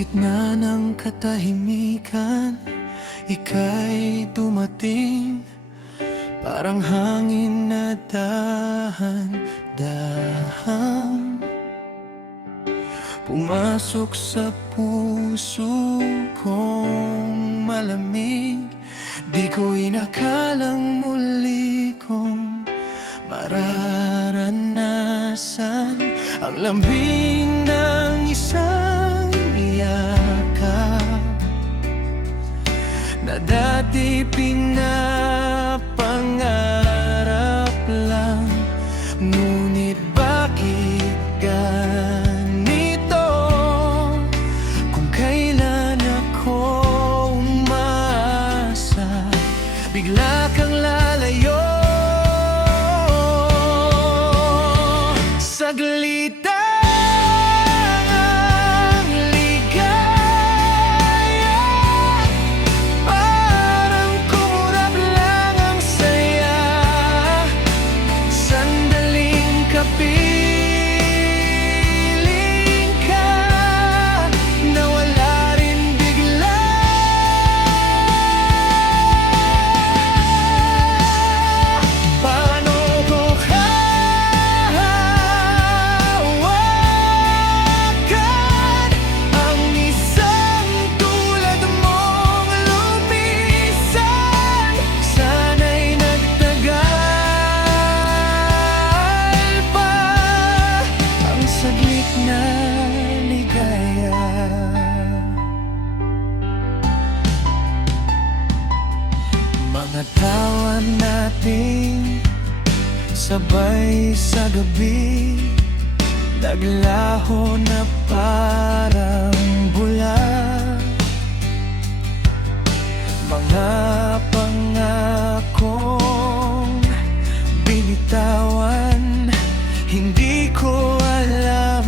gitna ng katahimikan, ika'y dumating, parang hangin na dahan-dahan pumasok sa puso kong malamig. Di ko inakalang muli kong mararanasan ang lambing ng isang yakap na dati pinapangarap lang. Ngunit bakit ganito? Kung kailan ako umaasa, bigla kang lalayo. Saglit ang ligaya, parang kurap lang ang saya. Sandaling kapiling ka, nawala rin bigla. Paano ko hahawakan ang isang tulad mong lumisan? Sana'y nagtagal pa ang saglit na ligaya. Mga tawa natin sabay sa gabi, naglaho na parang bula. Mga pangakong binitawan, hindi ko alam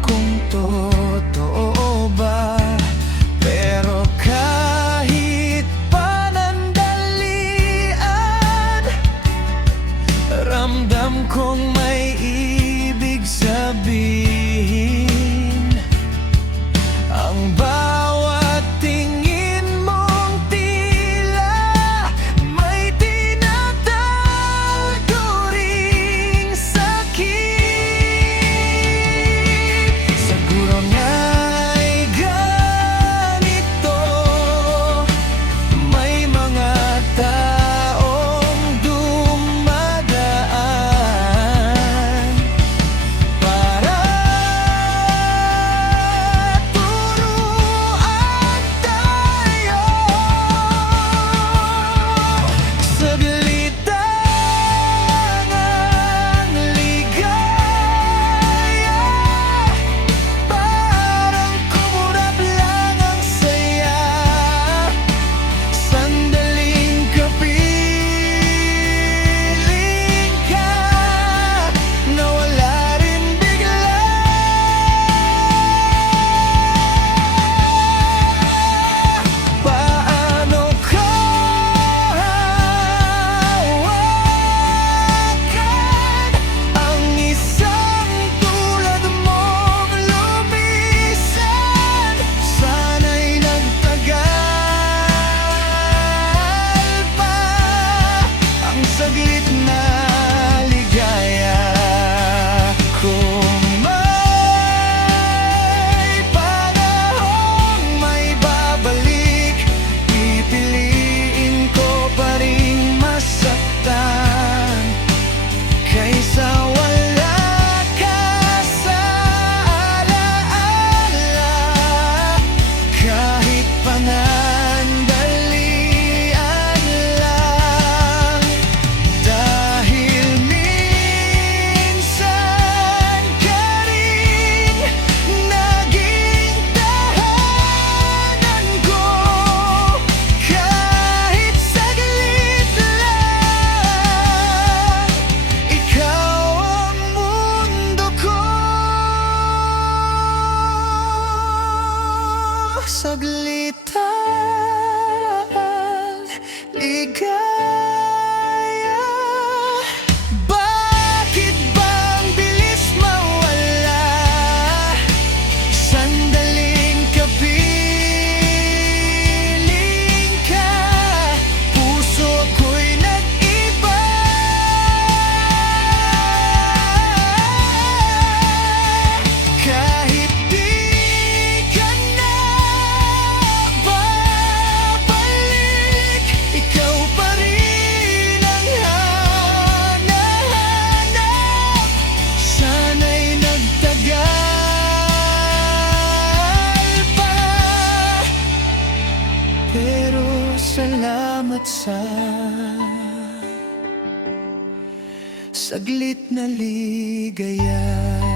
kung totoo ba. Pero kahit panandalian, ramdam kong may ibig sabihin. Ang bawat tingin mong tila may tinatago ring sakit. Siguro nga'y ganito, may mga taong dumadaan para turuan tayo. Saglit ang ligaya, parang kumurap lang ang saya. Sandaling kapiling ka, nawala rin bigla. Paano ko hahawakan ang isang tulad mong lumisan? Sana'y nagtagal pa ang saglit na ligaya. Kung may panahong may babalik, pipiliin ko pa rin masaktan kaysa wala ka sa alaala. Kahit panandalian lang, dahil minsan ka rin naging tahanan ko. Kahit saglit lang, ikaw ang mundo ko. Saglit ang ligaya, bakit bang bilis mawala? Sandaling kapiling salamat sa saglit na ligaya.